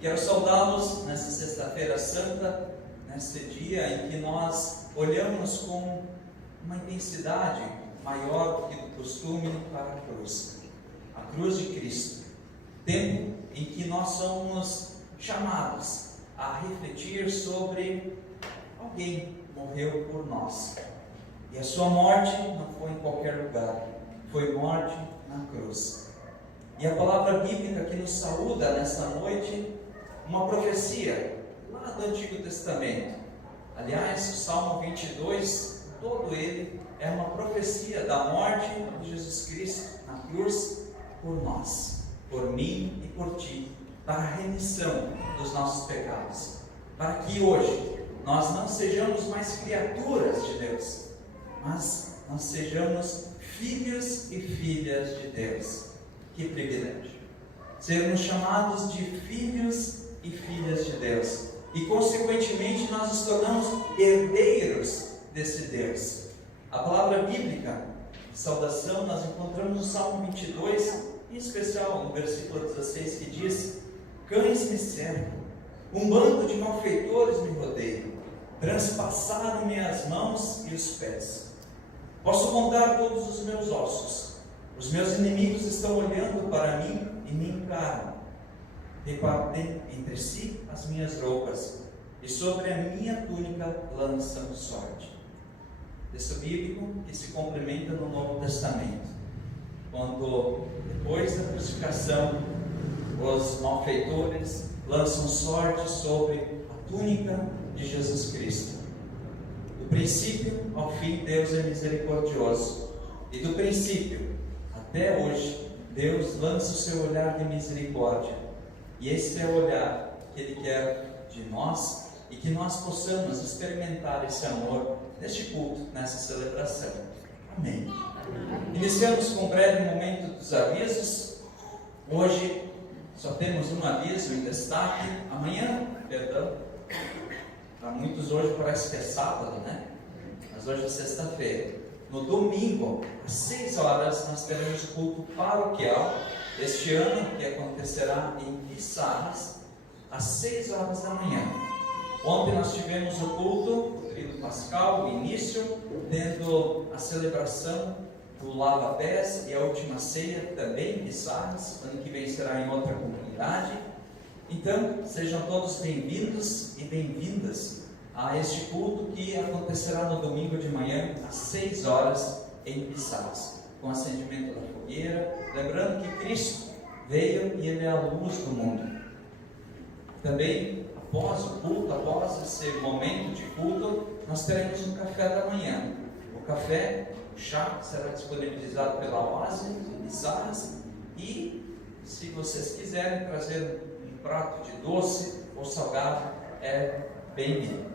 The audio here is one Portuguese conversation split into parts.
Quero saudá-los nesta sexta-feira santa, neste dia em que nós olhamos com uma intensidade maior do que do costume para a cruz de Cristo, tempo em que nós somos chamados a refletir sobre alguém que morreu por nós, e a sua morte não foi em qualquer lugar, foi morte na cruz. E a palavra bíblica que nos saúda nesta noite, uma profecia lá do Antigo Testamento. Aliás, o Salmo 22, todo ele é uma profecia da morte de Jesus Cristo na cruz por nós, por mim e por ti, para a remissão dos nossos pecados, para que hoje nós não sejamos mais criaturas de Deus, mas nós sejamos filhos e filhas de Deus. Que privilégio! Sermos chamados de filhos e filhas de Deus, e consequentemente nós nos tornamos herdeiros desse Deus. A palavra bíblica, saudação, nós encontramos no Salmo 22, em especial no versículo 16, que diz: cães me cercam, um bando de malfeitores me rodeiam, transpassaram-me as mãos e os pés. Posso contar todos os meus ossos, os meus inimigos estão olhando para mim e me encaram. Repartem entre si as minhas roupas, e sobre a minha túnica lançam sorte. Texto bíblico que se complementa no Novo Testamento, quando depois da crucificação os malfeitores lançam sorte sobre a túnica de Jesus Cristo. Do princípio ao fim, Deus é misericordioso, e do princípio até hoje Deus lança o seu olhar de misericórdia, e esse é o olhar que Ele quer de nós e que nós possamos experimentar esse amor neste culto, nessa celebração. Amém. Iniciamos com um breve momento dos avisos. Hoje só temos um aviso em destaque. Amanhã, perdão, para muitos hoje parece que é sábado, né? Mas hoje é sexta-feira. No domingo, às 6 horas, nós teremos o culto paroquial este ano, que acontecerá em Pissarras, às 6 horas da manhã. Ontem nós tivemos o culto do Tríduo Pascal, o início, tendo a celebração do Lava-Pés e a última ceia também em Pissarras. Ano que vem será em outra comunidade. Então, sejam todos bem-vindos e bem-vindas a este culto que acontecerá no domingo de manhã, às 6 horas, em Pissarras, com acendimento da fogueira, lembrando que Cristo veio e Ele é a luz do mundo. Também, após o culto, após esse momento de culto, nós teremos um café da manhã. O café, o chá, será disponibilizado pela Oase em Pissarras, e, se vocês quiserem trazer um prato de doce ou salgado, é bem-vindo.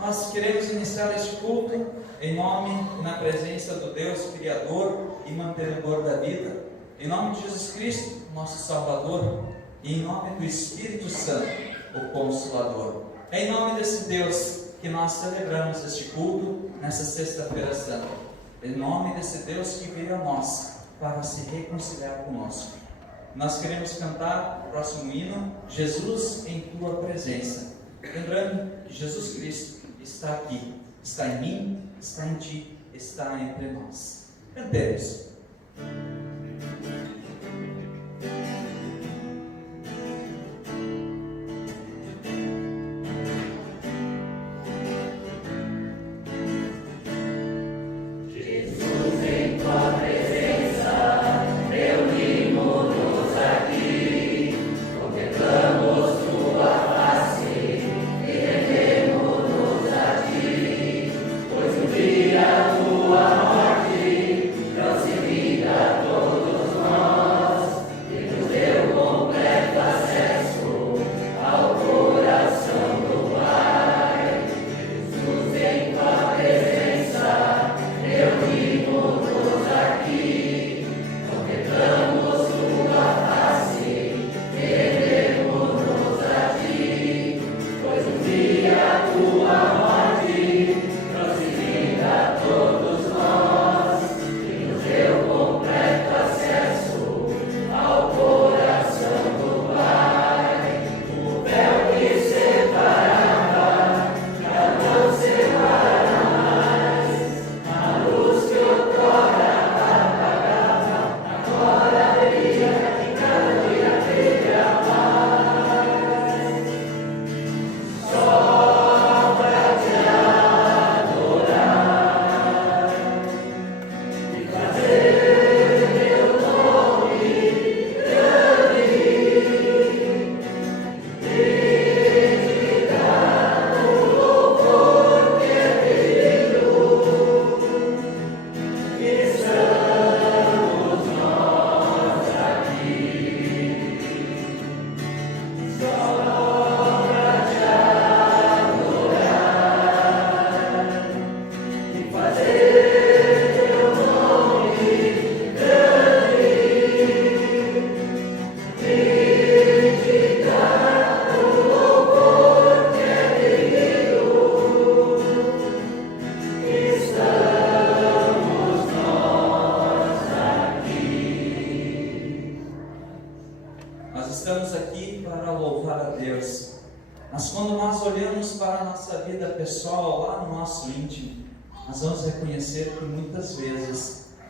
Nós queremos iniciar este culto em nome e na presença do Deus Criador e mantenedor da vida, em nome de Jesus Cristo, nosso Salvador, e em nome do Espírito Santo, o Consolador. É em nome desse Deus que nós celebramos este culto nessa sexta-feira santa. Em nome desse Deus que veio a nós para se reconciliar conosco. Nós queremos cantar o próximo hino, Jesus em Tua Presença. Lembrando que Jesus Cristo está aqui, está em mim, está em ti, está entre nós. Cantemos.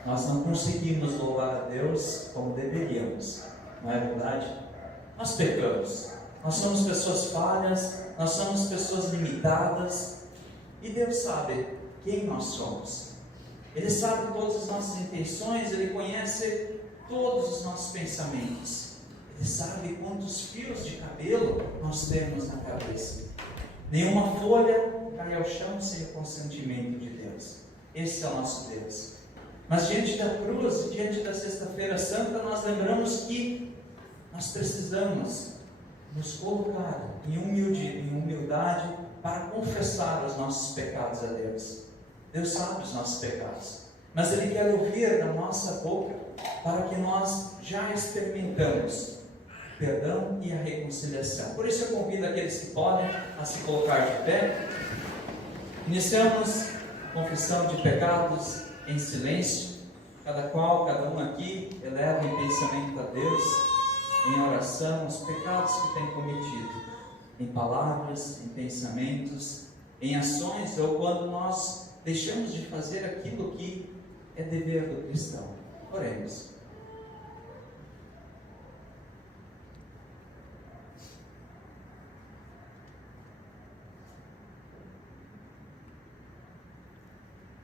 Nós não conseguimos louvar a Deus como deveríamos, não é verdade? Nós pecamos, nós somos pessoas falhas, nós somos pessoas limitadas, e Deus sabe quem nós somos. Ele sabe todas as nossas intenções, Ele conhece todos os nossos pensamentos, Ele sabe quantos fios de cabelo nós temos na cabeça. Nenhuma folha cai ao chão sem o consentimento de Deus. Esse é o nosso Deus. Mas diante da cruz, diante da Sexta-feira Santa, nós lembramos que nós precisamos nos colocar em humildade para confessar os nossos pecados a Deus. Deus sabe os nossos pecados, mas Ele quer ouvir da nossa boca para que nós já experimentamos o perdão e a reconciliação. Por isso eu convido aqueles que podem a se colocar de pé. Iniciamos a confissão de pecados em silêncio, cada um aqui eleva em pensamento a Deus, em oração, os pecados que tem cometido, em palavras, em pensamentos, em ações, ou quando nós deixamos de fazer aquilo que é dever do cristão. Oremos.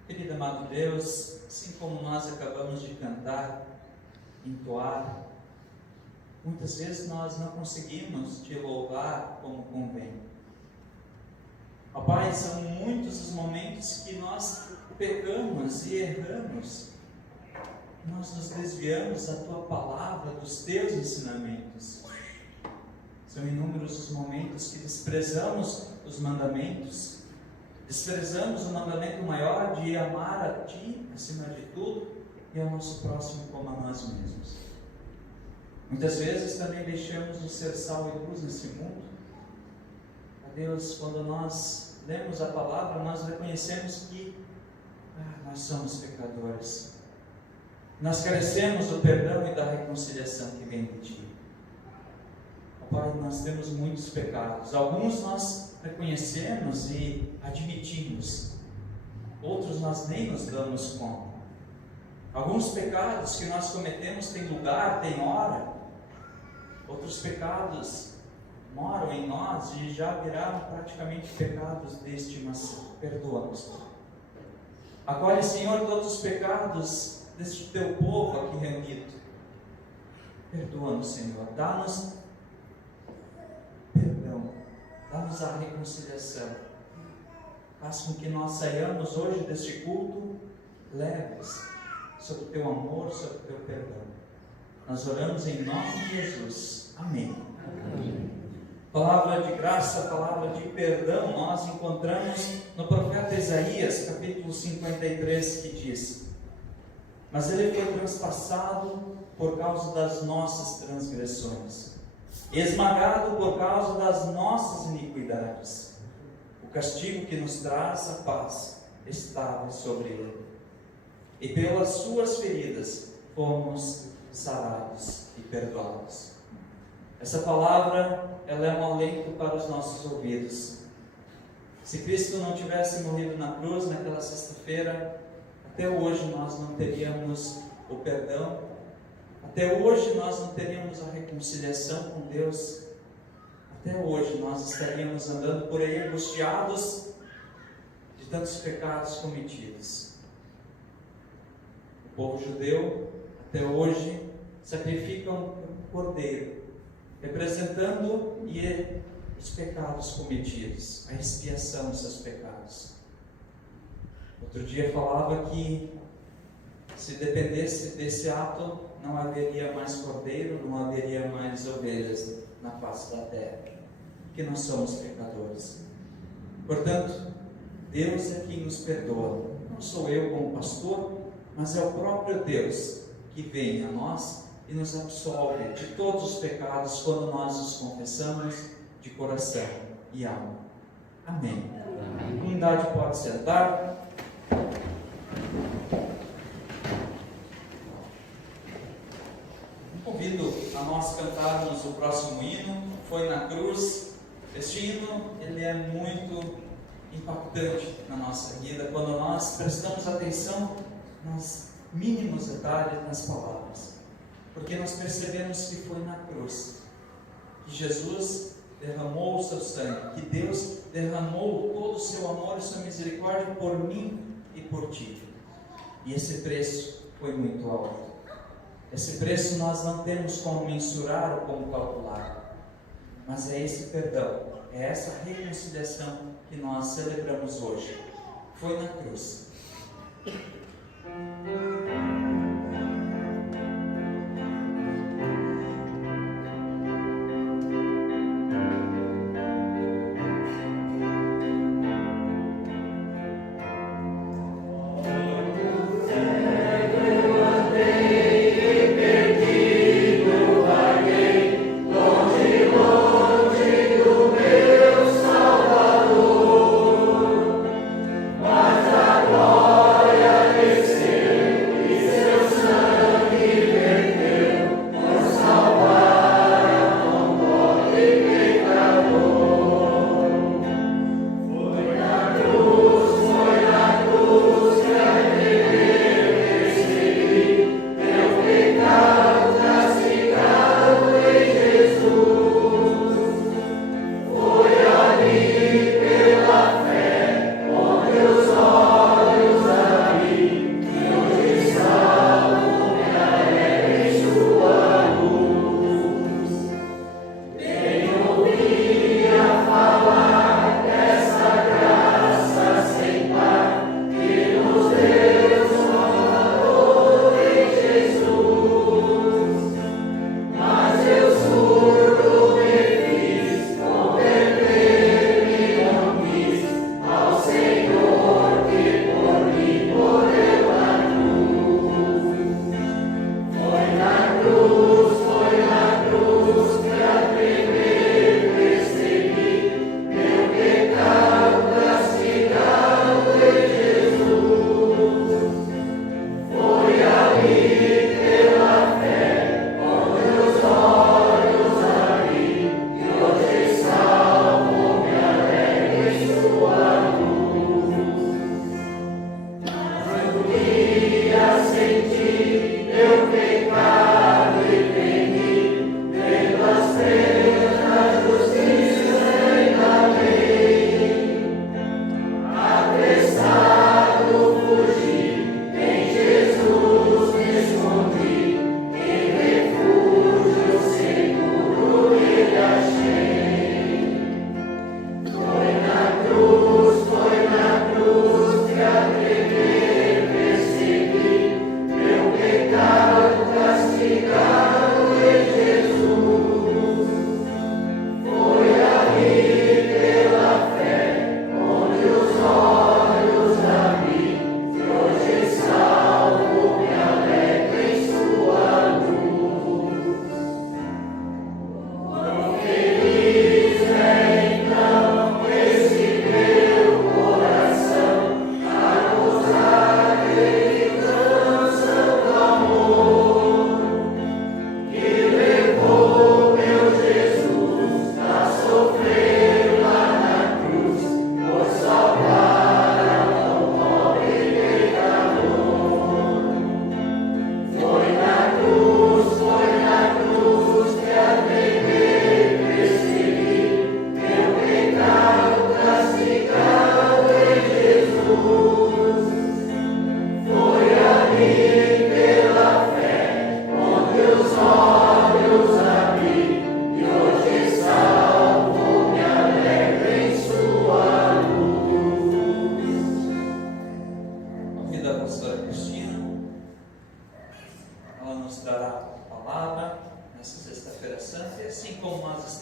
Querido amado Deus, assim como nós acabamos de cantar, entoar, muitas vezes nós não conseguimos te louvar como convém. Ó Pai, são muitos os momentos que nós pecamos e erramos, nós nos desviamos da Tua palavra, dos Teus ensinamentos. São inúmeros os momentos que desprezamos os mandamentos, desprezamos o mandamento maior de amar a Ti acima de tudo e ao nosso próximo como a nós mesmos. Muitas vezes também deixamos de ser sal e luz nesse mundo. A Deus, quando nós lemos a palavra, nós reconhecemos que nós somos pecadores. Nós carecemos do perdão e da reconciliação que vem de Ti. Pai, nós temos muitos pecados. Alguns nós reconhecemos e admitimos. Outros nós nem nos damos conta. Alguns pecados que nós cometemos têm lugar, têm hora. Outros pecados moram em nós e já viraram praticamente pecados de estimação. Perdoa-nos. Acolhe, Senhor, todos os pecados deste Teu povo aqui reunido. Perdoa-nos, Senhor. Dá-nos perdão. Dá-nos a reconciliação. Faz com que nós saiamos hoje deste culto leves sobre o Teu amor, sobre o Teu perdão. Nós oramos em nome de Jesus. Amém. Amém. Palavra de graça, palavra de perdão, nós encontramos no profeta Isaías, capítulo 53, que diz: mas Ele foi transpassado por causa das nossas transgressões, esmagado por causa das nossas iniquidades. O castigo que nos traz a paz estava sobre Ele, e pelas suas feridas fomos sarados e perdoados. Essa palavra, ela é um alento para os nossos ouvidos. Se Cristo não tivesse morrido na cruz naquela sexta-feira, até hoje nós não teríamos o perdão, até hoje nós não teríamos a reconciliação com Deus, até hoje nós estaríamos andando por aí angustiados de tantos pecados cometidos. O povo judeu, até hoje, sacrifica um cordeiro, representando os pecados cometidos, a expiação dos seus pecados. Outro dia falava que se dependesse desse ato, não haveria mais cordeiro, não haveria mais ovelhas na face da terra, porque nós somos pecadores. Portanto, Deus é quem nos perdoa. Não sou eu como pastor, mas é o próprio Deus que vem a nós e nos absolve de todos os pecados quando nós os confessamos de coração e alma. Amém. A comunidade pode sentar. Convido a nós cantarmos o próximo hino, Foi na Cruz. Este hino, ele é muito impactante na nossa vida, quando nós prestamos atenção nos mínimos detalhes das palavras, porque nós percebemos que foi na cruz que Jesus derramou o seu sangue, que Deus derramou todo o seu amor e sua misericórdia por mim e por ti, e esse preço foi muito alto. Esse preço nós não temos como mensurar ou como calcular, mas é esse perdão, é essa reconciliação que nós celebramos hoje. Foi na cruz.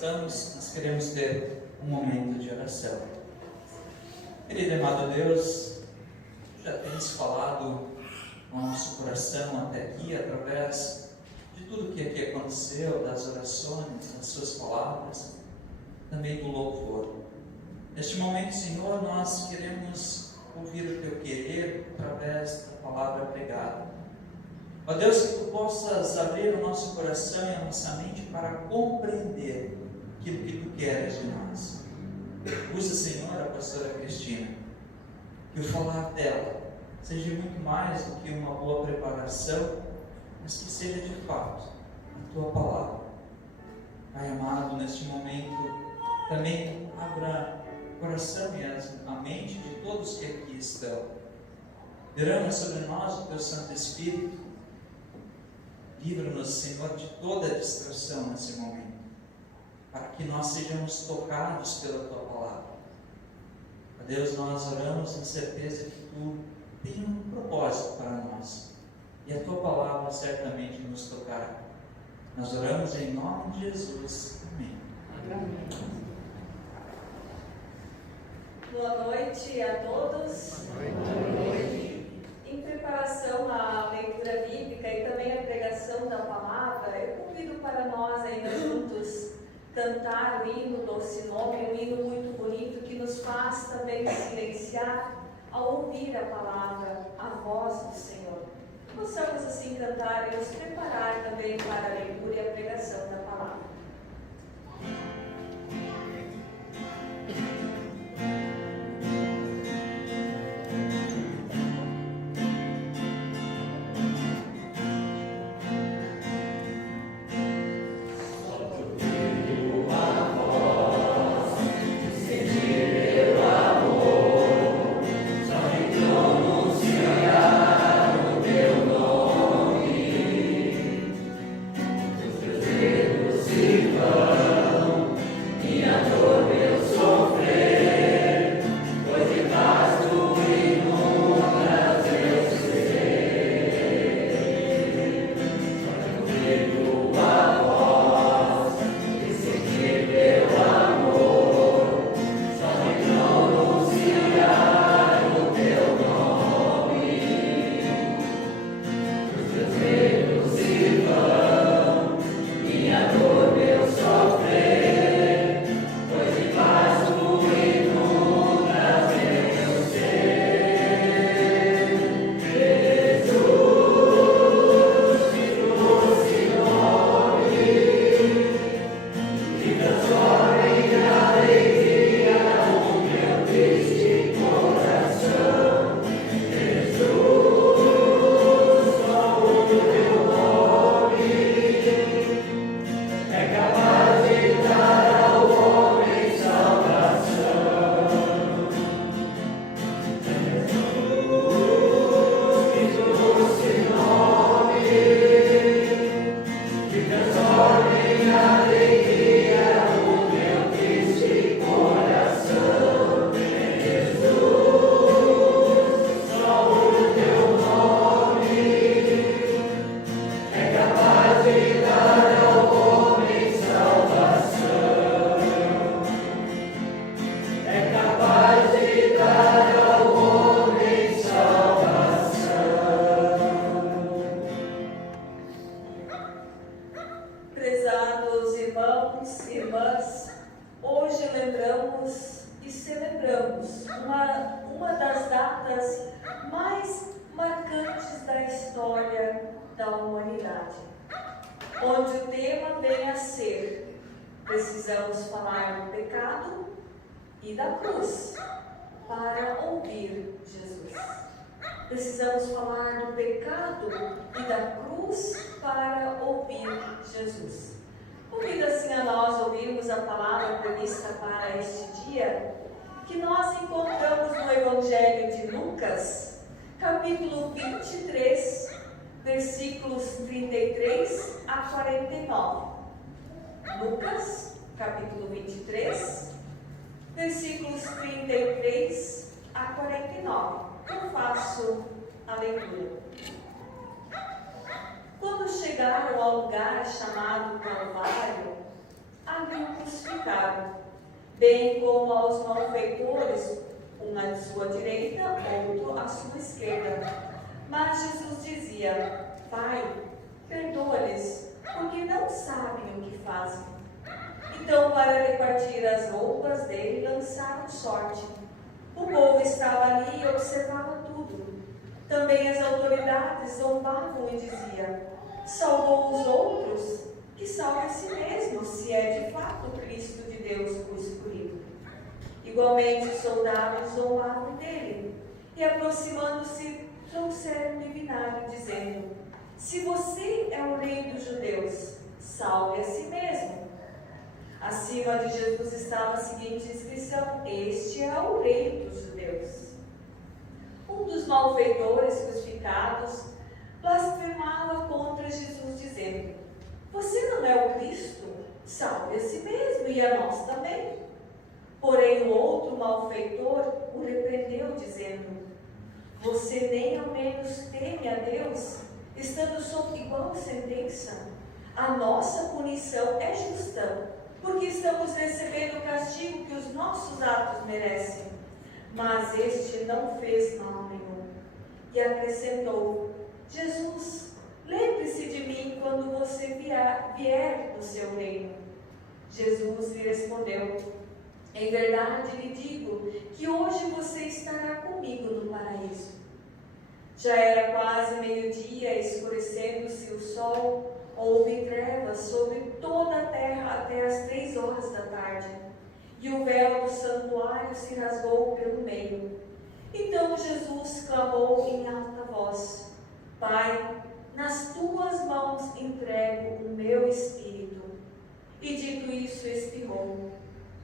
estamos, nós queremos ter um momento de oração. Querido e amado Deus, já temos falado com o nosso coração até aqui, através de tudo que aqui aconteceu, das orações, das suas palavras, também do louvor. Neste momento, Senhor, nós queremos ouvir o Teu querer através da palavra pregada. Ó Deus, que Tu possas abrir o nosso coração e a nossa mente para compreender aquilo que Tu queres de nós. Usa, Senhor, a pastora Cristina, que o falar dela seja muito mais do que uma boa preparação, mas que seja de fato a Tua palavra. Pai amado, neste momento, também abra o coração e a mente de todos que aqui estão. Derrama sobre nós o Teu Santo Espírito. Livra-nos, Senhor, de toda distração nesse momento, para que nós sejamos tocados pela Tua palavra. A Deus, nós oramos na certeza que Tu tens um propósito para nós, e a Tua palavra certamente nos tocará. Nós oramos em nome de Jesus. Amém. Amém. Boa noite a todos. Boa noite. Em preparação à leitura bíblica e também à pregação da palavra, eu convido para nós ainda juntos cantar o hino Doce Nome, um hino muito bonito que nos faz também silenciar ao ouvir a palavra, a voz do Senhor. Possamos assim cantar e nos preparar também para a leitura e a pregação da palavra. Onde o tema vem a ser: precisamos falar do pecado e da cruz para ouvir Jesus. Precisamos falar do pecado e da cruz para ouvir Jesus. Convido assim a nós ouvirmos a palavra prevista para este dia, que nós encontramos no Evangelho de Lucas, capítulo 23, versículos 33 a 49. Lucas, capítulo 23, versículos 33 a 49. Eu faço a leitura. Quando chegaram ao lugar chamado Calvário, haviam crucificado, bem como aos malfeitores, um à sua direita, outro à sua esquerda. Mas Jesus dizia: Pai, perdoa-lhes, porque não sabem o que fazem. Então, para repartir as roupas dele, lançaram sorte. O povo estava ali e observava tudo. Também as autoridades zombavam e diziam: salvou os outros, que salve a si mesmo, se é de fato o Cristo de Deus o escolhido. Igualmente os soldados zombavam dele, e aproximando-se, trouxeram-lhe vinagre, dizendo: se você é o rei dos judeus, salve a si mesmo. Acima de Jesus estava a seguinte inscrição: este é o rei dos judeus. Um dos malfeitores crucificados blasfemava contra Jesus, dizendo: você não é o Cristo? Salve a si mesmo e a nós também. Porém o outro malfeitor o repreendeu, dizendo: você nem ao menos teme a Deus, estando sob igual sentença? A nossa punição é justa, porque estamos recebendo o castigo que os nossos atos merecem. Mas este não fez mal nenhum. E acrescentou: Jesus, lembre-se de mim quando você vier no seu reino. Jesus lhe respondeu: em verdade lhe digo que hoje você estará comigo no paraíso. Já era quase meio-dia, escurecendo-se o sol, houve trevas sobre toda a terra até as 3 horas da tarde, e o véu do santuário se rasgou pelo meio. Então Jesus clamou em alta voz: Pai, nas tuas mãos entrego o meu espírito. E dito isso, expirou.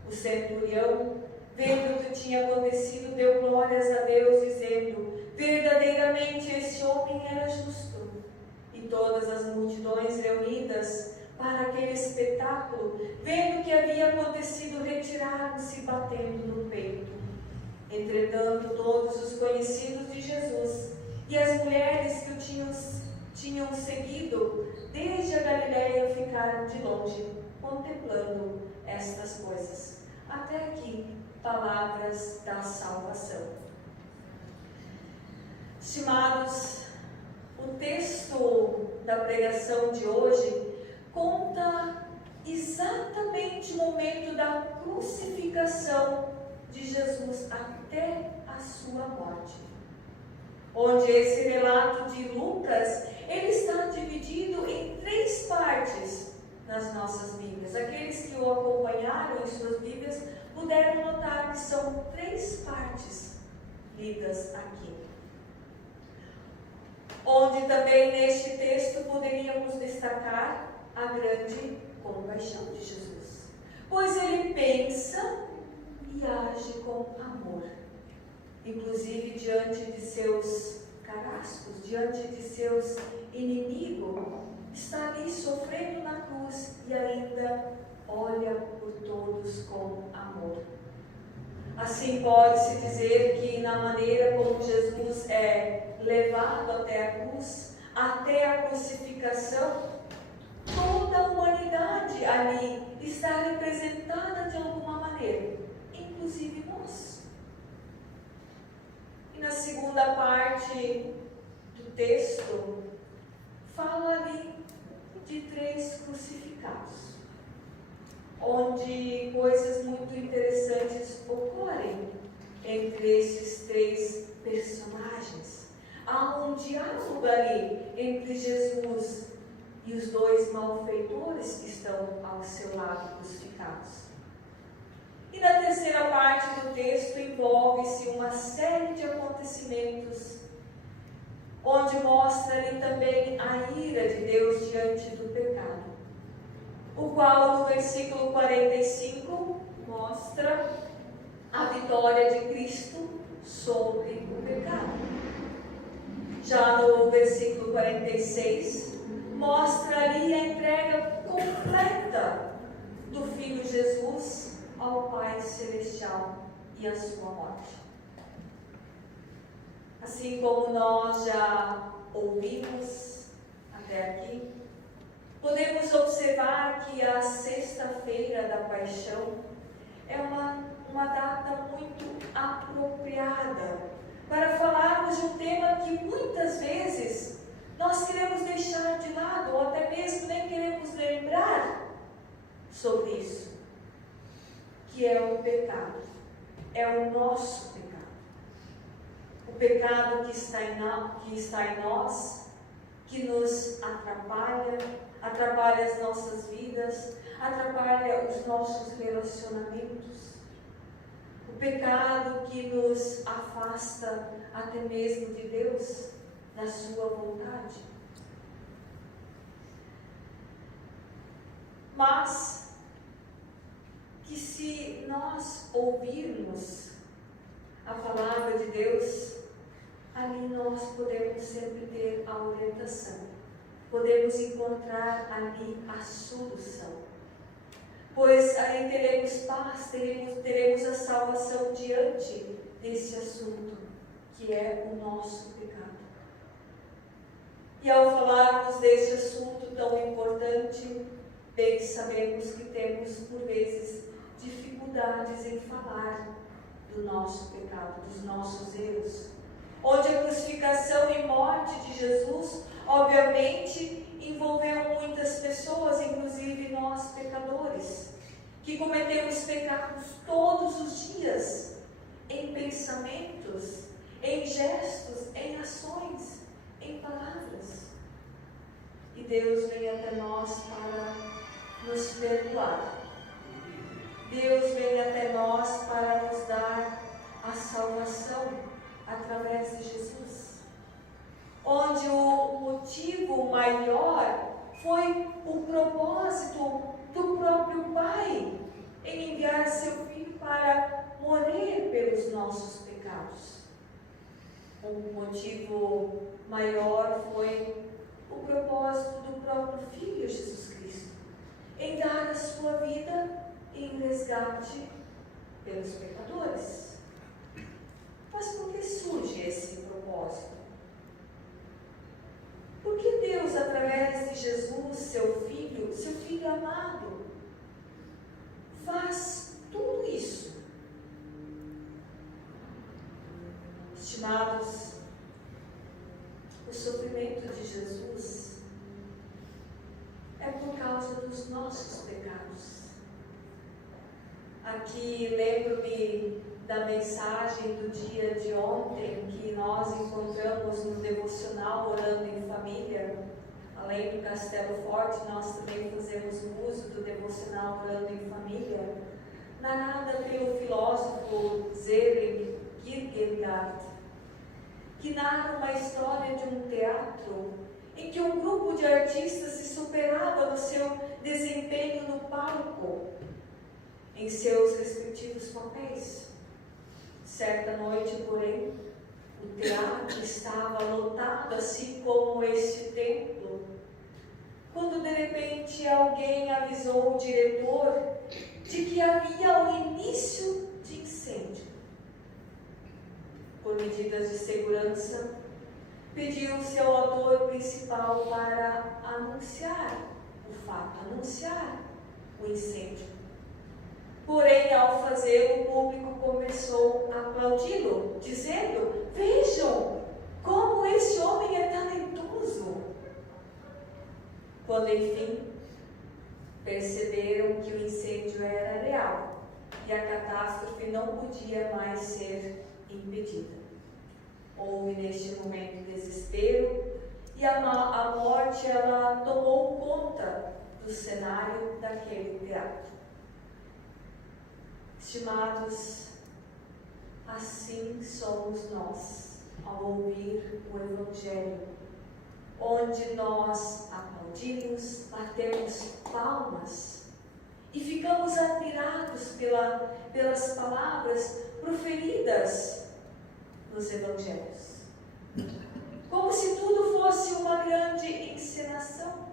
O centurião, vendo o que tinha acontecido, deu glórias a Deus, dizendo: verdadeiramente este homem era justo. E todas as multidões reunidas para aquele espetáculo, vendo o que havia acontecido, retiraram-se batendo no peito. Entretanto, todos os conhecidos de Jesus e as mulheres que o tinham seguido desde a Galiléia ficaram de longe, contemplando estas coisas. Até aqui, palavras da salvação. Estimados, o texto da pregação de hoje conta exatamente o momento da crucificação de Jesus até a sua morte. Onde esse relato de Lucas, ele está dividido em 3 partes nas nossas Bíblias. Aqueles que o acompanharam em suas Bíblias puderam notar que são 3 partes lidas aqui. Onde também neste texto poderíamos destacar a grande compaixão de Jesus, pois ele pensa e age com amor, inclusive diante de seus carrascos, diante de seus inimigos, está ali sofrendo na cruz e ainda olha por todos com amor. Assim pode-se dizer que na maneira como Jesus é levado até a cruz, até a crucificação, toda a humanidade ali está representada de alguma maneira, inclusive nós. E na segunda parte do texto, fala ali de 3 crucificados, onde coisas muito interessantes ocorrem entre esses 3 personagens. Há um diálogo ali entre Jesus e os 2 malfeitores que estão ao seu lado crucificados. E na terceira parte do texto envolve-se uma série de acontecimentos, onde mostra ali também a ira de Deus diante do pecado, o qual no versículo 45 mostra a vitória de Cristo sobre o pecado. Já no versículo 46 mostra ali a entrega completa do Filho Jesus ao Pai Celestial e a sua morte. Assim como nós já ouvimos até aqui, podemos observar que a Sexta-feira da Paixão é uma data muito apropriada para falarmos de um tema que muitas vezes nós queremos deixar de lado, ou até mesmo nem queremos lembrar sobre isso, que é o pecado, é o nosso pecado. O pecado que está em nós, que nos atrapalha as nossas vidas, atrapalha os nossos relacionamentos. O pecado que nos afasta até mesmo de Deus, da sua vontade. Mas que se nós ouvirmos a palavra de Deus, ali nós podemos sempre ter a orientação, podemos encontrar ali a solução, pois aí teremos paz, teremos a salvação diante desse assunto, que é o nosso pecado. E ao falarmos desse assunto tão importante, bem sabemos que temos, por vezes, dificuldades em falar do nosso pecado, dos nossos erros. Onde a crucificação e morte de Jesus, obviamente, envolveu muitas pessoas, inclusive nós pecadores, que cometemos pecados todos os dias, em pensamentos, em gestos, em ações, em palavras. E Deus vem até nós para nos perdoar. Deus vem até nós para nos dar a salvação através de Jesus. Onde o motivo maior foi o propósito do próprio Pai em enviar seu Filho para morrer pelos nossos pecados. O motivo maior foi o propósito do próprio Filho Jesus Cristo em dar a sua vida em resgate pelos pecadores. Mas por que surge esse propósito? Porque Deus, através de Jesus, seu Filho amado, faz tudo isso. Estimados, o sofrimento de Jesus é por causa dos nossos pecados. Aqui lembro-me da mensagem do dia de ontem que nós encontramos no devocional Orando em Família. Além do Castelo Forte, nós também fazemos uso do devocional Orando em Família, narrada pelo filósofo Søren Kierkegaard, que narra uma história de um teatro em que um grupo de artistas se superava no seu desempenho no palco, em seus respectivos papéis. Certa noite, porém, o teatro estava lotado, assim como este templo, quando de repente alguém avisou o diretor de que havia o início de incêndio. Por medidas de segurança, pediu-se ao ator principal para anunciar o fato, anunciar o incêndio. Porém, ao fazê-lo, o público começou a aplaudi-lo, dizendo: vejam como esse homem é talentoso. Quando, enfim, perceberam que o incêndio era real e a catástrofe não podia mais ser impedida. Houve neste momento desespero e a morte ela tomou conta do cenário daquele teatro. Estimados, assim somos nós ao ouvir o Evangelho, onde nós aplaudimos, batemos palmas e ficamos admirados pelas palavras proferidas nos Evangelhos, como se tudo fosse uma grande encenação,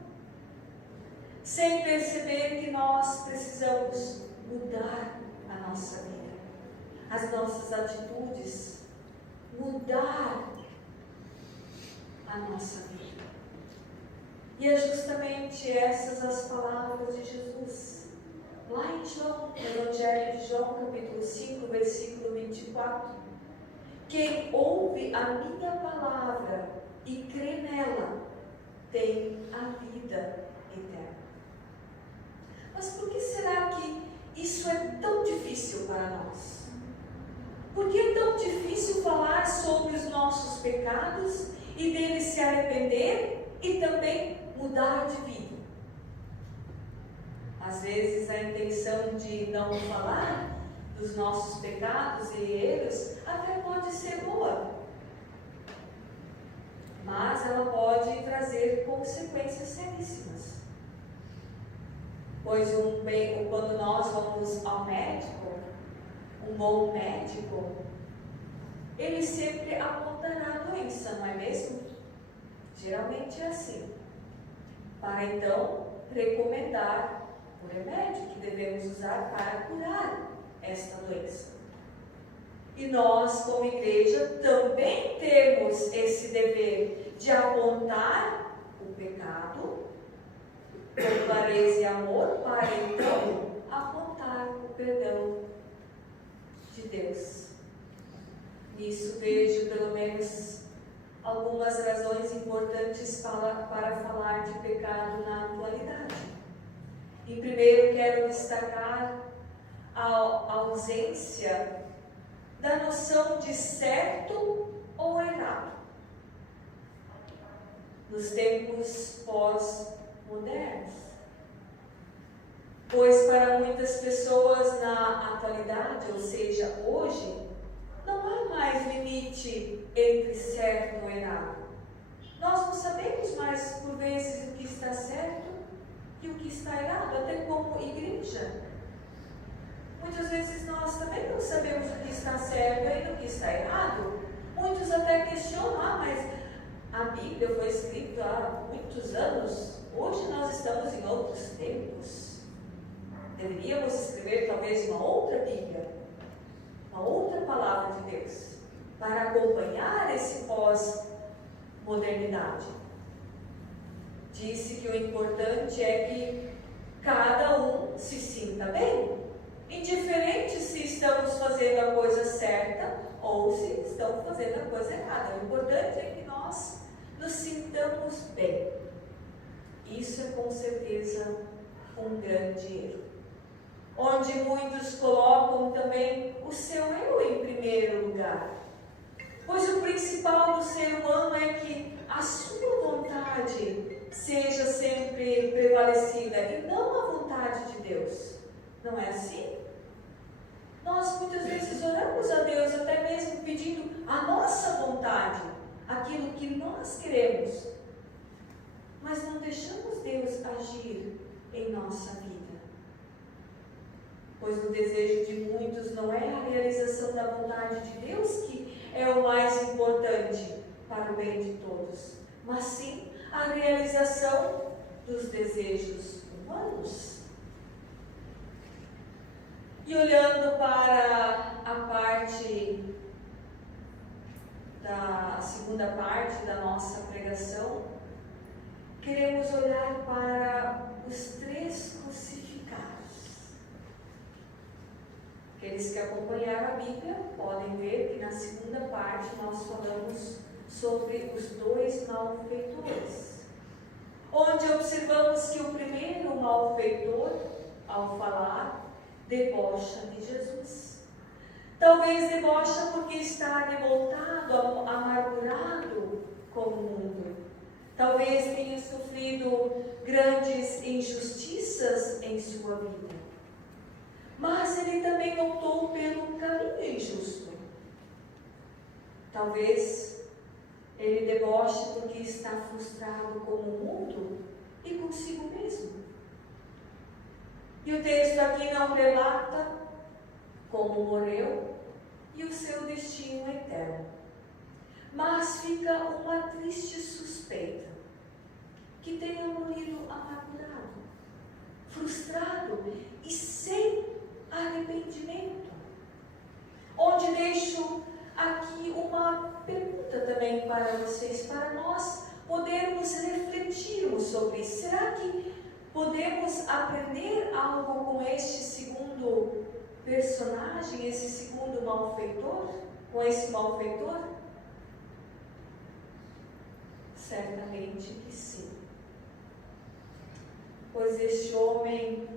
sem perceber que nós precisamos mudar a nossa vida, as nossas atitudes, mudar a nossa vida. E é justamente essas as palavras de Jesus. Lá em João, no Evangelho de João, capítulo 5, versículo 24. Quem ouve a minha palavra e crê nela, tem a vida eterna. Mas por que será que isso é tão difícil para nós? Por que é tão difícil falar sobre os nossos pecados e deles se arrepender e também mudar de vida? Às vezes a intenção de não falar dos nossos pecados e erros até pode ser boa, mas ela pode trazer consequências seríssimas. Pois quando nós vamos ao médico, um bom médico, ele sempre apontará a doença, não é mesmo? Geralmente é assim, para então recomendar o remédio que devemos usar para curar esta doença. E nós, como igreja, também temos esse dever de apontar o pecado com clareza e amor, para então apontar o perdão de Deus. Nisso vejo pelo menos algumas razões importantes para falar de pecado na atualidade. Em primeiro, quero destacar a ausência da noção de certo ou errado nos tempos pós-modernos. Pois para muitas pessoas na atualidade, ou seja, hoje, não há mais limite entre certo ou errado. Nós não sabemos mais, por vezes, o que está certo e o que está errado, até como igreja. Muitas vezes nós também não sabemos o que está certo e o que está errado. Muitos até questionam, mas a Bíblia foi escrita há muitos anos, hoje nós estamos em outros tempos. Deveríamos escrever talvez uma outra Bíblia, uma outra palavra de Deus, para acompanhar esse pós-modernidade. Disse que o importante é que cada um se sinta bem, indiferente se estamos fazendo a coisa certa ou se estamos fazendo a coisa errada. O importante é que nós nos sintamos bem. Isso é com certeza um grande erro, onde muitos colocam também o seu eu em primeiro lugar. Pois o principal do ser humano é que a sua vontade seja sempre prevalecida e não a vontade de Deus. Não é assim? Nós muitas vezes oramos a Deus até mesmo pedindo a nossa vontade, aquilo que nós queremos, mas não deixamos Deus agir em nossa vida. Pois o desejo de muitos não é a realização da vontade de Deus que é o mais importante para o bem de todos, mas sim a realização dos desejos humanos. E olhando para a segunda parte da nossa pregação, queremos olhar para os três crucificados. Aqueles que acompanharam a Bíblia podem ver que na segunda parte nós falamos sobre os dois malfeitores, onde observamos que o primeiro malfeitor, ao falar, debocha de Jesus. Talvez debocha porque está revoltado, amargurado com o mundo. Talvez tenha sofrido grandes injustiças em sua vida. Mas ele também optou pelo caminho injusto. Talvez ele deboche porque está frustrado com o mundo e consigo mesmo. E o texto aqui não relata como morreu e o seu destino eterno. Mas fica uma triste suspeita que tenha morrido amargurado, frustrado e sem arrependimento. Onde deixo aqui uma pergunta também para vocês, para nós, podermos refletirmos sobre isso. Será que podemos aprender algo com este segundo personagem, esse segundo malfeitor? Com esse malfeitor? Certamente que sim. Pois este homem,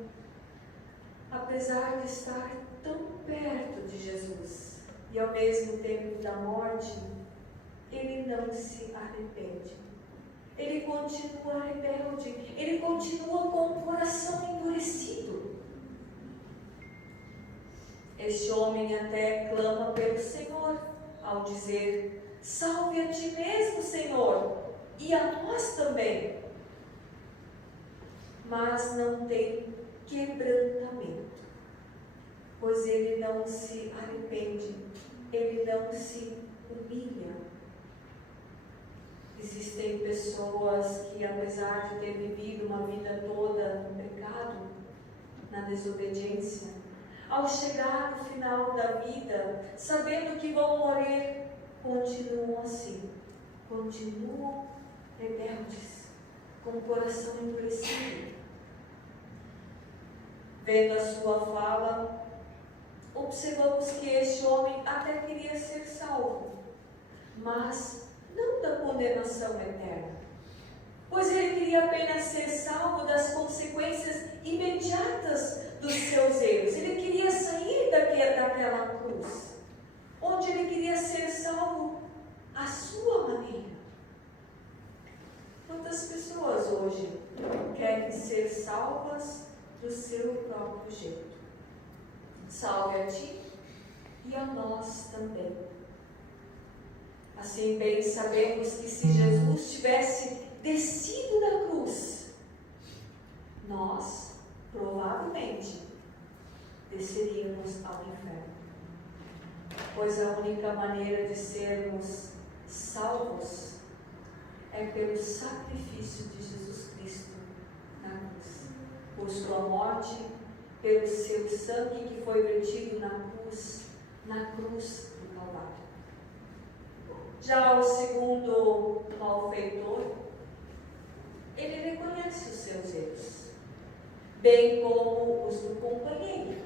apesar de estar tão perto de Jesus e ao mesmo tempo da morte, ele não se arrepende. Ele continua rebelde, ele continua com o coração endurecido. Este homem até clama pelo Senhor, ao dizer: salve a ti mesmo, Senhor, e a nós também. Mas não tem quebrantamento, pois ele não se arrepende, ele não se humilha. Existem pessoas que, apesar de ter vivido uma vida toda no pecado, na desobediência, ao chegar no final da vida, sabendo que vão morrer, continuam assim, continuam rebeldes, com o coração endurecido. Vendo a sua fala, observamos que este homem até queria ser salvo, mas não da condenação eterna, pois ele queria apenas ser salvo das consequências imediatas dos seus erros. Ele queria sair daquela cruz, onde ele queria ser salvo à sua maneira. Quantas pessoas hoje querem ser salvas do seu próprio jeito? Salve a ti e a nós também. Assim bem sabemos que se Jesus tivesse descido da cruz, nós provavelmente desceríamos ao inferno. Pois a única maneira de sermos salvos é pelo sacrifício de Jesus Cristo na cruz. Por sua morte, pelo seu sangue que foi vertido na cruz do Calvário. Já o segundo malfeitor, ele reconhece os seus erros, bem como os do companheiro.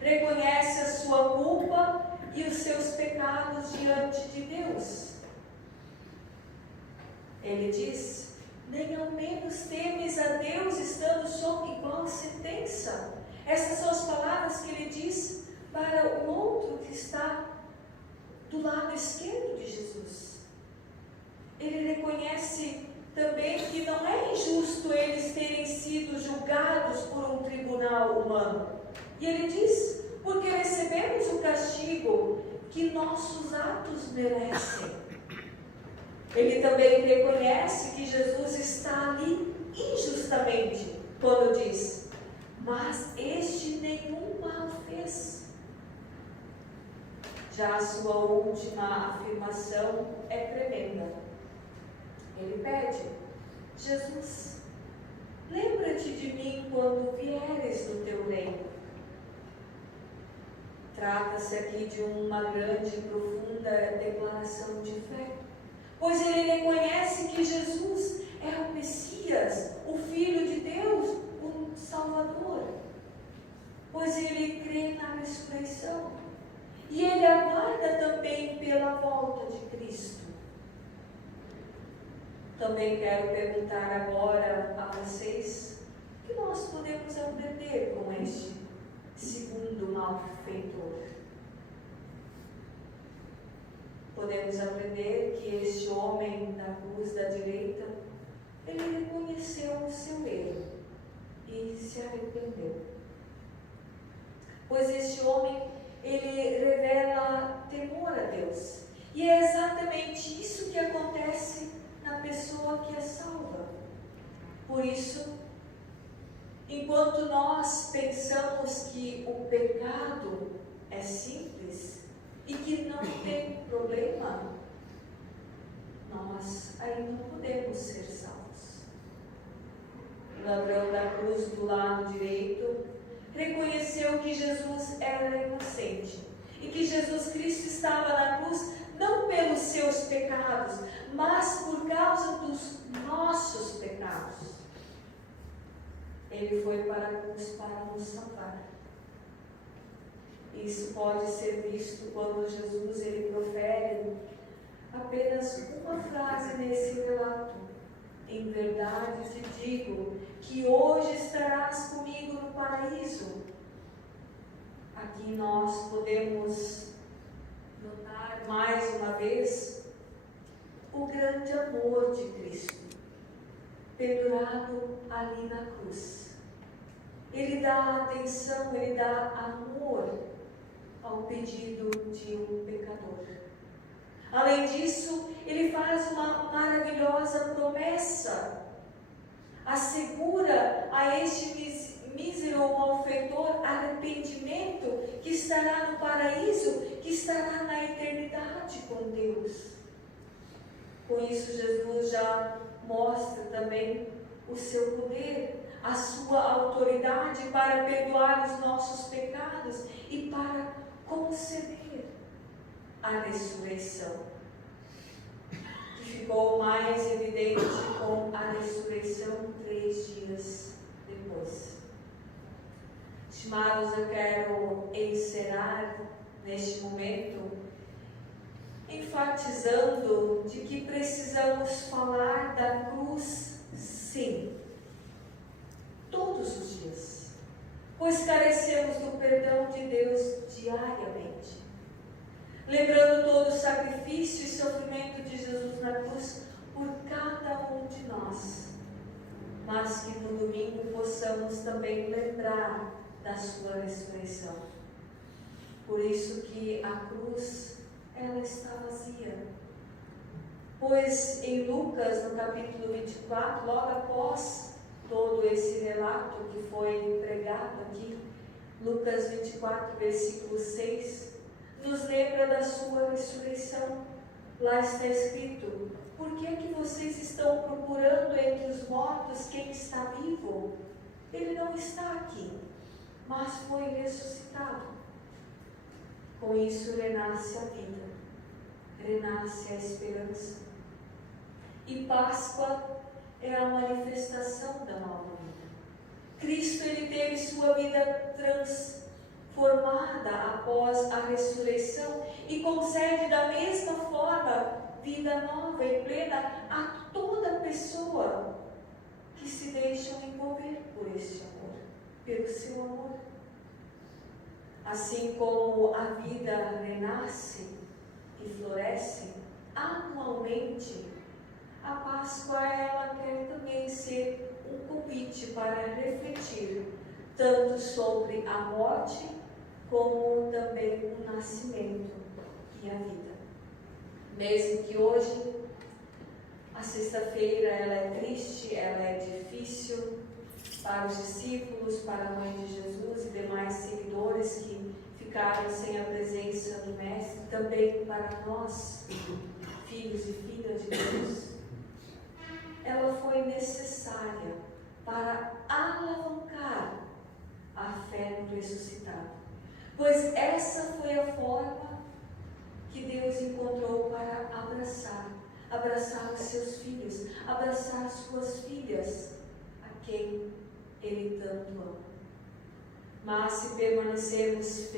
Reconhece a sua culpa e os seus pecados diante de Deus. Ele diz: nem ao menos temes a Deus estando sob igual sentença. Essas são as palavras que ele diz para o outro que está do lado esquerdo de Jesus. Ele reconhece também que não é injusto eles terem sido julgados por um tribunal humano. E ele diz: porque recebemos o castigo que nossos atos merecem. Ele também reconhece que Jesus está ali injustamente, quando diz: mas este nenhum mal fez. Já a sua última afirmação é tremenda. Ele pede: Jesus, lembra-te de mim quando vieres no teu reino. Trata-se aqui de uma grande e profunda declaração de fé, pois ele reconhece que Jesus é o Messias, o Filho de Deus, o Salvador, pois ele crê na ressurreição e ele aguarda também pela volta de Cristo. Também quero perguntar agora a vocês o que nós podemos aprender com este segundo malfeitor. Podemos aprender que este homem da cruz da direita, ele reconheceu o seu erro e se arrependeu. Pois este homem, ele revela temor a Deus. E é exatamente isso que acontece na pessoa que é salva. Por isso, enquanto nós pensamos que o pecado é simples e que não tem problema, nós aí não podemos ser salvos. O ladrão da cruz do lado direito reconheceu que Jesus era inocente e que Jesus Cristo estava na cruz não pelos seus pecados, mas por causa causa dos nossos pecados. Ele foi para nos salvar. Isso pode ser visto quando Jesus ele profere apenas uma frase nesse relato. Em verdade te digo que hoje estarás comigo no paraíso. Aqui nós podemos notar mais uma vez o grande amor de Cristo, pendurado ali na cruz. Ele dá atenção, ele dá amor ao pedido de um pecador. Além disso, ele faz uma maravilhosa promessa. Assegura a este mísero malfeitor arrependimento, que estará no paraíso, que estará na eternidade com Deus. Com isso, Jesus já mostra também o seu poder, a sua autoridade para perdoar os nossos pecados e para conceder a ressurreição, que ficou mais evidente com a ressurreição 3 dias depois. Estimados, eu quero encerrar neste momento enfatizando de que precisamos falar da cruz, sim, todos os dias, pois carecemos do perdão de Deus diariamente. Lembrando todo o sacrifício e sofrimento de Jesus na cruz por cada um de nós, mas que no domingo possamos também lembrar da sua ressurreição. Por isso que a cruz, ela está vazia. Pois em Lucas, no capítulo 24, logo após todo esse relato que foi pregado aqui, Lucas 24, versículo 6, nos lembra da sua ressurreição. Lá está escrito: por que é que vocês estão procurando entre os mortos quem está vivo? Ele não está aqui, mas foi ressuscitado. Com isso renasce a vida, renasce a esperança. E Páscoa é a manifestação da nova vida. Cristo, ele teve sua vida transformada após a ressurreição e concede da mesma forma vida nova e plena a toda pessoa que se deixam envolver por este amor, pelo seu amor. Assim como a vida renasce e floresce anualmente, a Páscoa, ela quer também ser um convite para refletir tanto sobre a morte como também o nascimento e a vida. Mesmo que hoje a sexta-feira ela é triste, ela é difícil para os discípulos, para a mãe de Jesus e demais seguidores que ficaram sem a presença do Mestre, também para nós, filhos e filhas de Deus, ela foi necessária para alavancar a fé no ressuscitado. Pois essa foi a forma que Deus encontrou para abraçar os seus filhos, abraçar suas filhas, a quem Ele tanto ama. Mas se permanecermos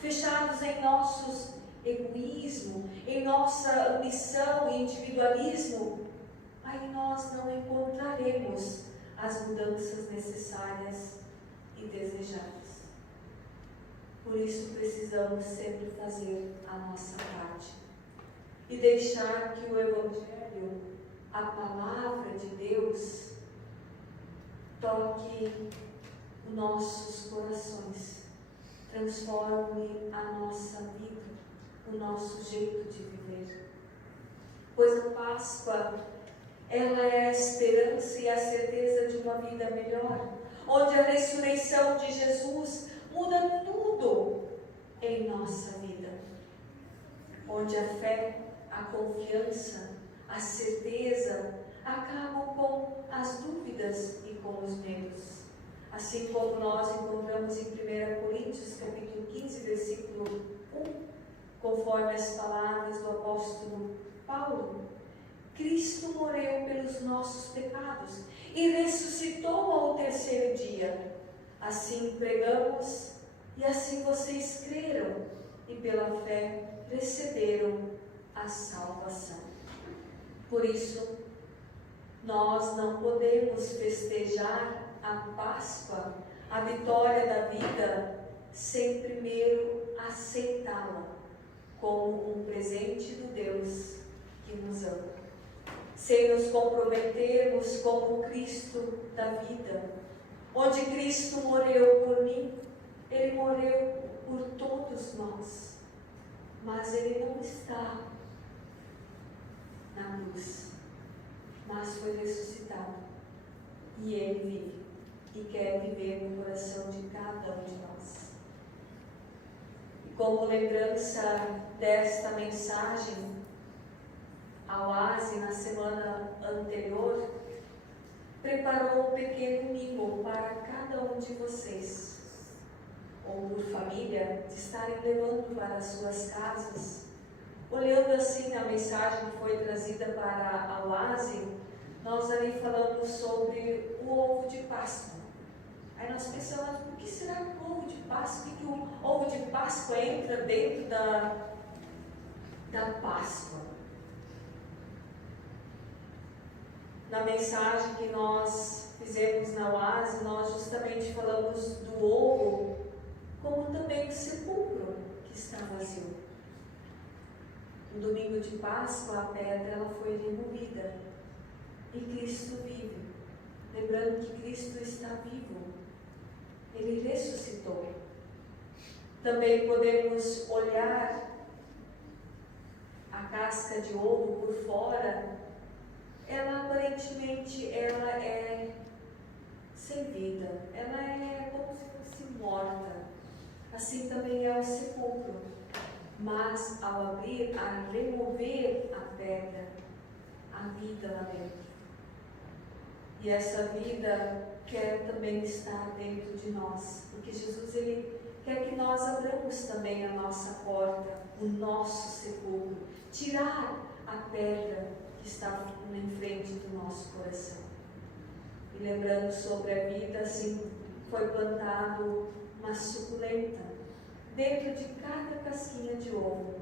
fechados em nossos egoísmo, em nossa ambição e individualismo, aí nós não encontraremos as mudanças necessárias e desejadas. Por isso precisamos sempre fazer a nossa parte e deixar que o Evangelho, a palavra de Deus, toque os nossos corações, transforme a nossa vida, o nosso jeito de viver. Pois a Páscoa, ela é a esperança e a certeza de uma vida melhor, onde a ressurreição de Jesus muda tudo em nossa vida, onde a fé, a confiança, a certeza acabam com as dúvidas e com os medos. Assim como nós encontramos em 1 Coríntios, capítulo 15, versículo 1, conforme as palavras do apóstolo Paulo: Cristo morreu pelos nossos pecados e ressuscitou ao terceiro dia. Assim pregamos e assim vocês creram e pela fé receberam a salvação. Por isso, nós não podemos festejar a Páscoa, a vitória da vida, sem primeiro aceitá-la como um presente do Deus que nos ama. Sem nos comprometermos como Cristo da vida, onde Cristo morreu por mim, Ele morreu por todos nós, mas Ele não está na cruz, mas foi ressuscitado, e Ele vive, e quer viver no coração de cada um de nós. E como lembrança desta mensagem, a Oase, na semana anterior, preparou um pequeno mimo para cada um de vocês, ou por família, de estarem levando para as suas casas. Olhando assim a mensagem que foi trazida para a Oase, nós ali falamos sobre o ovo de Páscoa. Aí nós pensamos, por que será que o ovo de Páscoa? Por que o ovo de Páscoa entra dentro da Páscoa? Na mensagem que nós fizemos na Oase, nós justamente falamos do ovo, como também do sepulcro que está vazio. No domingo de Páscoa, a pedra ela foi removida e Cristo vive. Lembrando que Cristo está vivo, Ele ressuscitou. Também podemos olhar a casca de ovo por fora. Ela aparentemente ela é sem vida, ela é como se fosse morta. Assim também é o sepulcro. Mas ao abrir, a remover a pedra, a vida lá dentro. E essa vida quer também estar dentro de nós, porque Jesus ele quer que nós abramos também a nossa porta, o nosso sepulcro, tirar a pedra que está em frente do nosso coração. E lembrando sobre a vida, assim, foi plantado uma suculenta dentro de cada casquinha de ovo.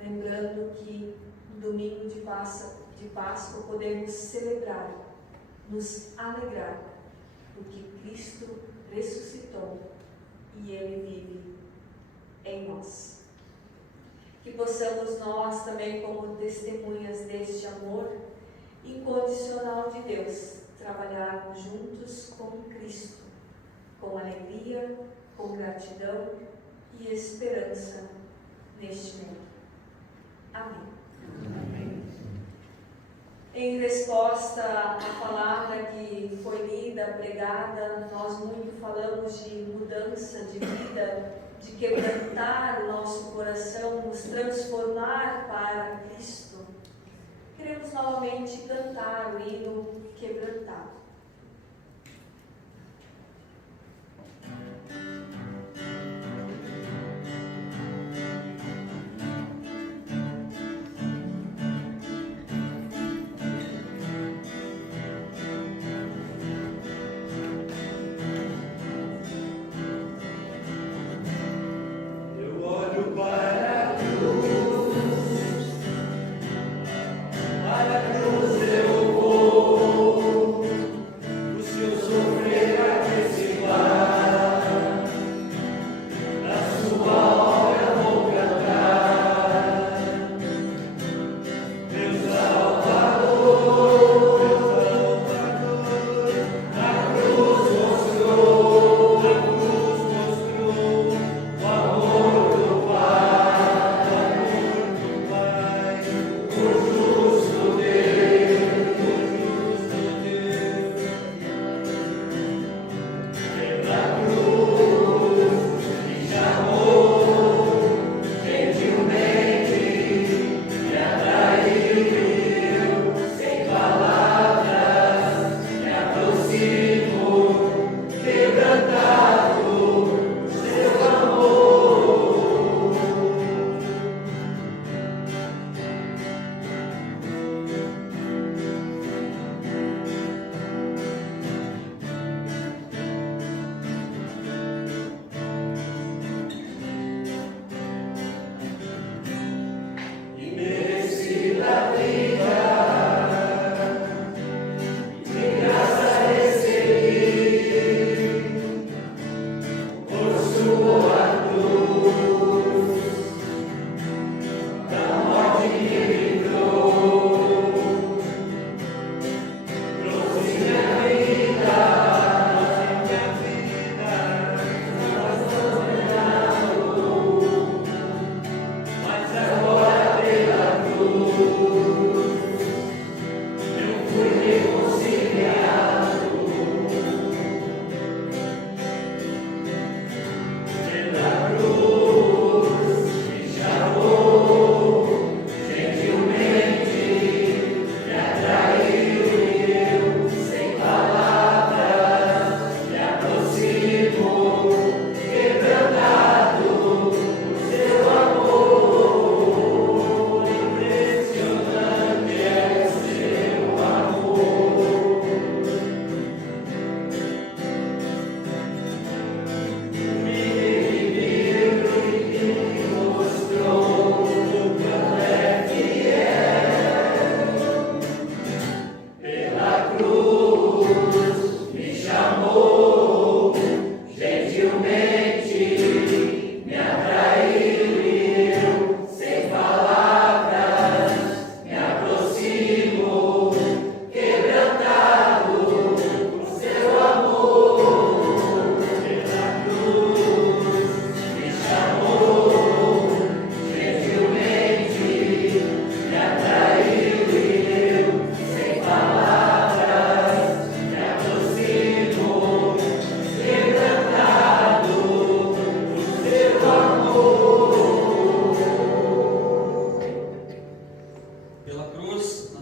Lembrando que no domingo de Páscoa podemos celebrar, nos alegrar, porque Cristo ressuscitou e Ele vive em nós. Que possamos nós também, como testemunhas deste amor incondicional de Deus, trabalharmos juntos com Cristo, com alegria, com gratidão e esperança neste mundo. Amém. Amém. Em resposta à palavra que foi lida, pregada, nós muito falamos de mudança de vida, de quebrantar o nosso coração, nos transformar para Cristo. Queremos novamente cantar o hino Quebrantado. O justo Deus.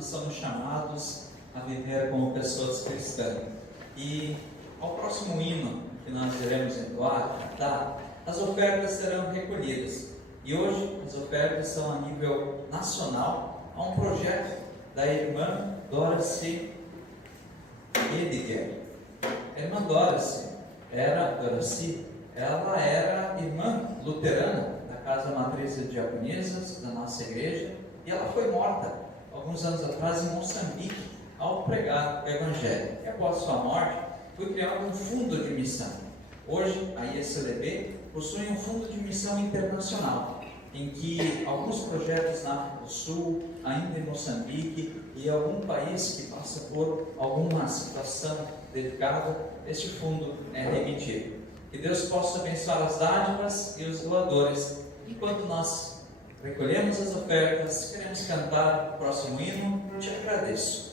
nós somos chamados a viver como pessoas cristãs. E ao próximo hino que nós iremos entoar, cantar, as ofertas serão recolhidas. E hoje as ofertas são a nível nacional, a um projeto da irmã Doracy Ediger. A irmã Doracy ela era irmã luterana da Casa Matriz de Diaconisas da nossa igreja, e ela foi morta alguns anos atrás em Moçambique ao pregar o Evangelho. E após sua morte, foi criado um fundo de missão. Hoje, a ISLB possui um fundo de missão internacional, em que alguns projetos na África do Sul, ainda em Moçambique e algum país que passa por alguma situação delicada, este fundo é remetido. Que Deus possa abençoar as dádivas e os doadores. Enquanto nós recolhemos as ofertas, queremos cantar o próximo hino, Te Agradeço.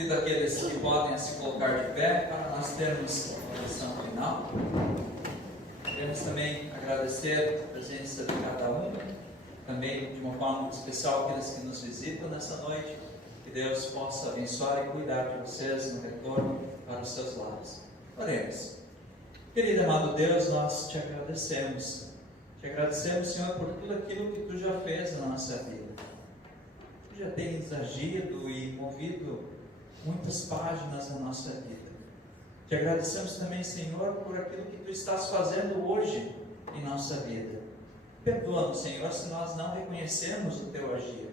Convido aqueles que podem a se colocar de pé para nós termos a oração final. Queremos também agradecer a presença de cada um, também de uma forma muito especial aqueles que nos visitam nessa noite. Que Deus possa abençoar e cuidar de vocês no retorno para os seus lares. Oremos. Querido amado Deus, nós te agradecemos. Te agradecemos, Senhor, por tudo aquilo que Tu já fez na nossa vida. Tu já tens agido e movido muitas páginas na nossa vida. Te agradecemos também, Senhor, por aquilo que Tu estás fazendo hoje em nossa vida. Perdoa-nos, Senhor, se nós não reconhecemos o Teu agir.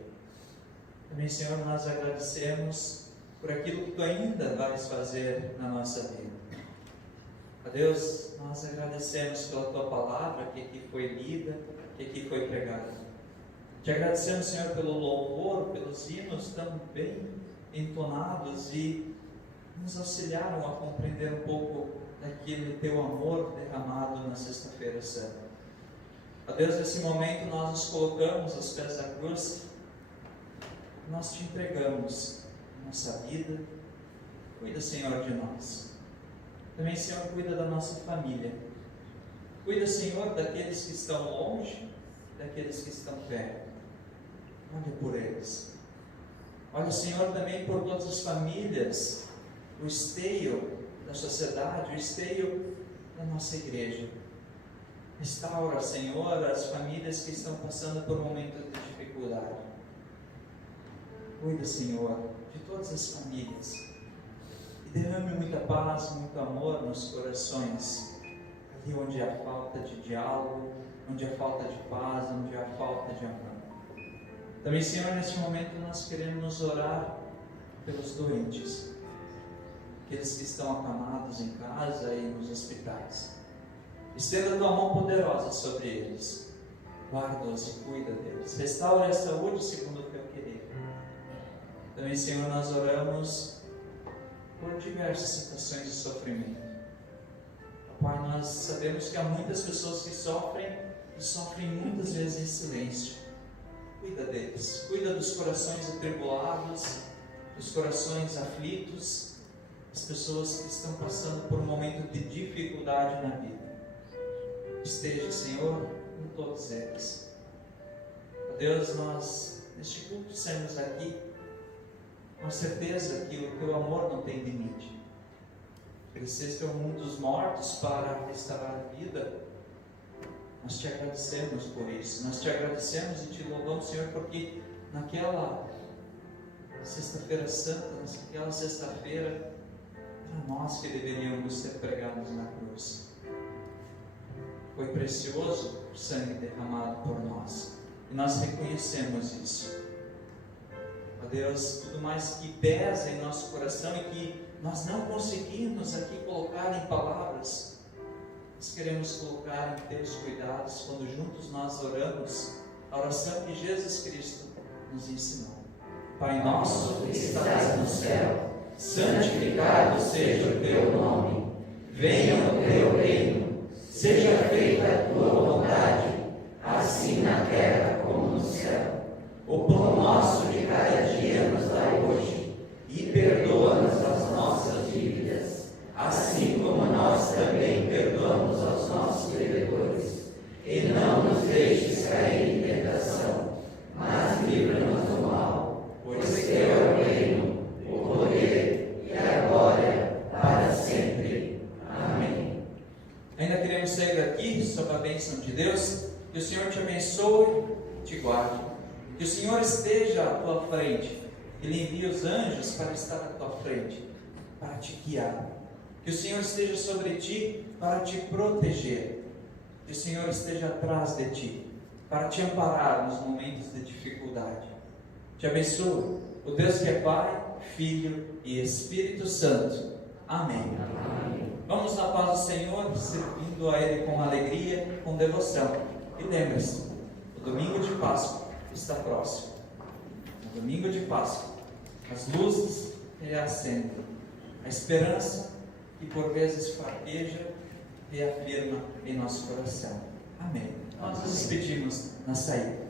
Também, Senhor, nós agradecemos por aquilo que Tu ainda vais fazer na nossa vida. A Deus, nós agradecemos pela Tua palavra que aqui foi lida, que aqui foi pregada. Te agradecemos, Senhor, pelo louvor, pelos hinos tão bem entonados e nos auxiliaram a compreender um pouco daquele Teu amor derramado na Sexta-feira Santa. A Deus, nesse momento nós nos colocamos aos pés da cruz, nós Te entregamos nossa vida. Cuida, Senhor, de nós. Também, Senhor, cuida da nossa família. Cuida, Senhor, daqueles que estão longe daqueles que estão perto. Olha por eles. Olha, Senhor, também por todas as famílias, o esteio da sociedade, o esteio da nossa igreja. Restaura, Senhor, as famílias que estão passando por momentos de dificuldade. Cuida, Senhor, de todas as famílias. E derrame muita paz, muito amor nos corações. Ali onde há falta de diálogo, onde há falta de paz, onde há falta de amor. Também, Senhor, neste momento nós queremos orar pelos doentes, aqueles que estão acamados em casa e nos hospitais. Estenda a tua mão poderosa sobre eles, guarda-os e cuida deles, restaura a saúde segundo o teu querer. Também, Senhor, nós oramos por diversas situações de sofrimento. Pai, nós sabemos que há muitas pessoas que sofrem muitas vezes em silêncio. Cuida deles, cuida dos corações atribulados, dos corações aflitos, as pessoas que estão passando por um momento de dificuldade na vida. Esteja, Senhor, com todos eles. Ó Deus, nós, neste culto, saímos aqui com certeza que o teu amor não tem limite. Cresceste ao mundo dos mortos para restaurar a vida. Nós te agradecemos por isso. Nós te agradecemos e te louvamos, Senhor, porque naquela sexta-feira santa, naquela sexta-feira, era nós que deveríamos ser pregados na cruz. Foi precioso o sangue derramado por nós. E nós reconhecemos isso. Ó Deus, tudo mais que pesa em nosso coração e que nós não conseguimos aqui colocar em palavras, nós queremos colocar em teus cuidados quando juntos nós oramos a oração que Jesus Cristo nos ensinou. Pai nosso que estás no céu, santificado seja o teu nome. Venha o teu reino, seja feita a tua vontade, assim na terra como no céu. O pão nosso de cada dia nos dai hoje, e perdoa-nos as nossas dívidas, assim como nós também perdoamos aos nossos devedores. E não nos deixes cair em tentação, mas livra-nos do mal, pois teu é o reino, o poder e a glória para sempre. Amém. Ainda queremos sair daqui sob a bênção de Deus. Que o Senhor te abençoe e te guarde. Que o Senhor esteja à tua frente. Que Ele envie os anjos para estar à tua frente, para te guiar. Que o Senhor esteja sobre ti para te proteger. Que o Senhor esteja atrás de ti para te amparar nos momentos de dificuldade. Te abençoe o Deus que é Pai, Filho e Espírito Santo. Amém. Amém. Vamos na paz do Senhor, servindo a Ele com alegria, com devoção. E lembre-se, o domingo de Páscoa está próximo. No domingo de Páscoa, as luzes reacendem. A esperança, que por vezes fraqueja, reafirma em nosso coração. Amém. Nós nos despedimos na saída.